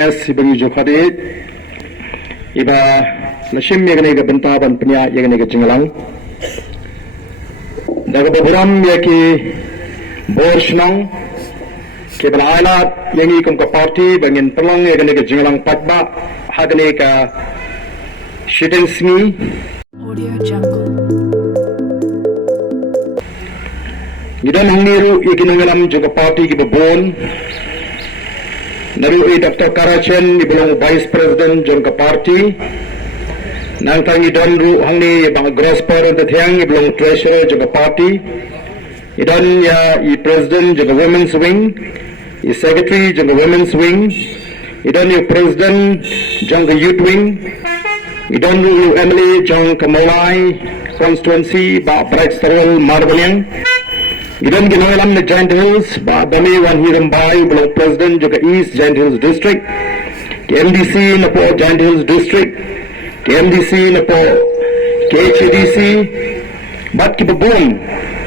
Sibagi Jokade Iba Nashim Yaganiga Bentaban Pnya Yaganiga Jingalang Dagababuram Yaki Borshnong Kibala Yangi Kumka Party Bangin Pelong Yaganiga Jingalang Patba Haganiga Shitensmi Audio Jungle. Gidan Hiniru Yakinangalam Joka Party Kibabon Nabi Dr. Karachen ibulong Vice President John Party nang tangi donru hangni bang Grosper the Thiang ibulong Treasurer John Party idan ya I President John Women's Wing I Secretary John Women's Wing idan ya President John Youth Wing idan ru Emily John Kamolai Constituency ba Brexterol Marbalian Idan ginangalam na Giant Hills, Bami Wan Hirambai, belong President juga East Giant Hills District, KMDC na po Giant Hills District, KMDC na po KHDC, bat kibabon,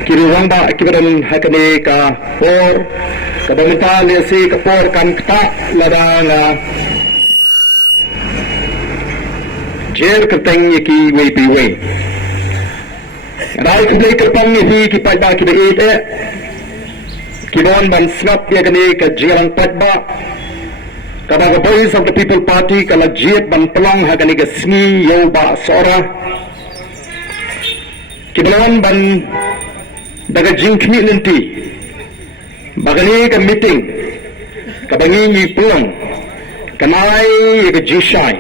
kinuwang ba kibaran hakani ka por, kabamental niya si kapor kan kata ladang jer kerteng yaki way piway. Rai kembali kerpang ni kita dah kita itu, kita ban snap dia kini ke jiran patba. Kalau Voice of the People Party kalau jiat ban pelang hakani ke sni yau ba sora. Kita ban daga jingkni nanti, bagani ke meeting, kabangi ni pelang, kanai ke jishai,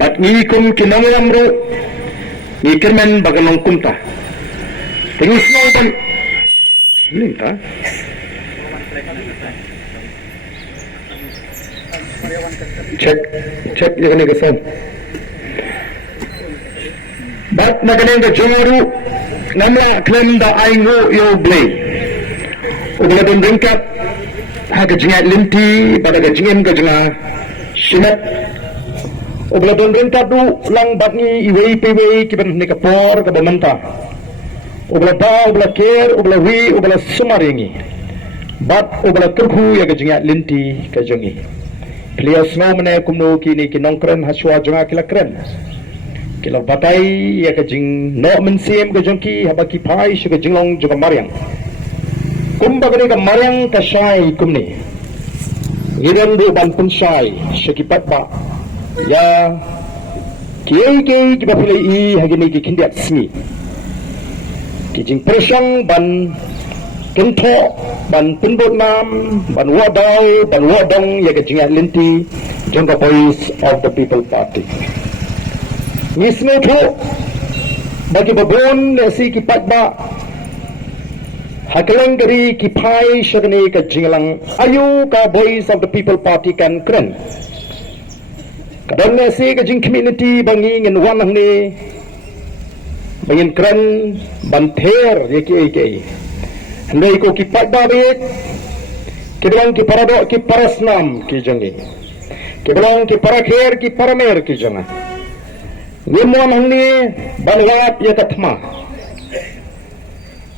bat ni kum kinangalam ro. Ni kerman bagamang kumta. Tingis mo ba? Linta. Check yung negasan. Bat magaling ka joru namla claim da aingo yo blay. Ugla don ringkat haga jingat linti pada ga jingen ga jinga shimat Obla don renta tu lang bat ni iwei pewei kiban ni kapor ka bamanta. Obla ba obla ker obla wi obla sumaringi. Bat obla kurhu ya gajinga linti ka jongi. Clear snow mane kumno kini kinongkren haswa jonga kilakren. Kila batai ya gajing no mensiem ka jongki habaki pai shu ka jinglong joka maryang. Kumbagani ka maryang ka shai kumni. Gidan du ban pun shai shakipat ba. Ya, kiai kita pilih hari ni kindiat sini. Kijing persang ban kento ban penbot nam ban wadong ya kijingat linti jangka Voice of the People Party. Nisme tu bagi babon si kipat ba hakalang dari kipai syagni kijingalang ayu ka Voice of the People Party kan keren. Kadang nasi kajing community bangin wanang ni bangin keren banter yaki. Handai ko kipat babit, kiblang ki paradok ki parasnam ki jangi, kiblang ki parakher ki paramer ki janga. Ngimuan hang ni banwat ya katma,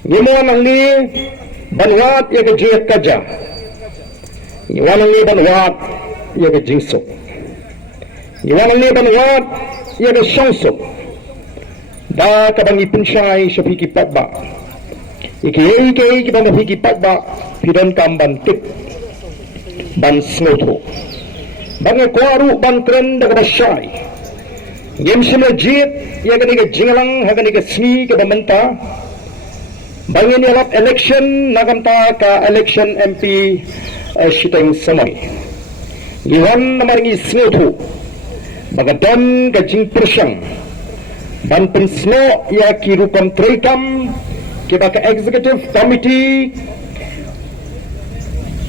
ngimuan hang ni banwat ya kajiat kaja, ngimuan hang ni banwat ya kajingsok. Iwan ni banwat ya da shangsok da kabang ipunsyai sa pikipat ba iki kibang pikipat ba pidon kamban tip ban snoto bang kwaru ban kren da kada shai yem sima jit ya kani ka jingalang ha kani ka sni ka bamanta bangin yalap election nagamta ka election MP shiteng samay iwan naman ngi snoto Bagadon gajing persang ban pensno ya kirupam trikam kibaka executive committee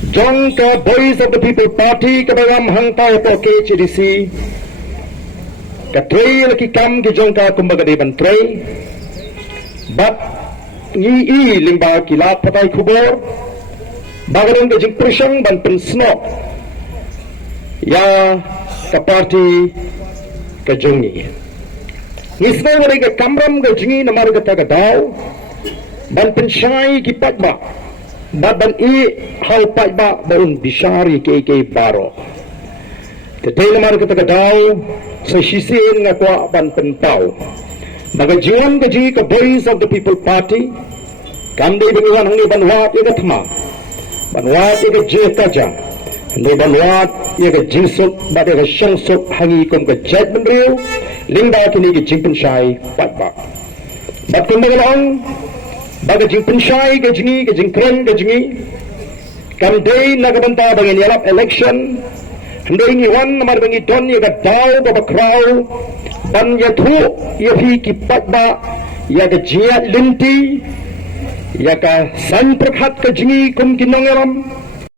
jong ka Voice of the People Party kabagam hangta po KHDC ka tray laki kam ki jong ka kumbaga de ban tray bat ni limba kila patay kubor bagadon gajing persang ban pensno ya ka party ka jongi nisna wala ka kamram ka jingi na marga ta ka daw ban pensyai ki patba ban I hal patba baun bisari ke baro Tetai lamar kita kadau sesisin ngakwa ban pentau. Baga jiwan gaji ke Voice of the People Party. Kandai benguan hangni banwat ya gatma. Banwat ya jekaja. Hangni banwat ya jinsuk bada ya syangsuk hangi kum ke jet bendriu. Lingda kini ke jimpen syai patba. Bat kumbagalong baga jimpen syai ke jingkren ke jingi. Kandai nagabanta bangin yalap election. Handai ngiwan namar bangi don ya gadau babakraw. Ban ya thu ya hi ki patba ya ke jiat linti. Ya ka san prakhat ke jingi kum kinangaram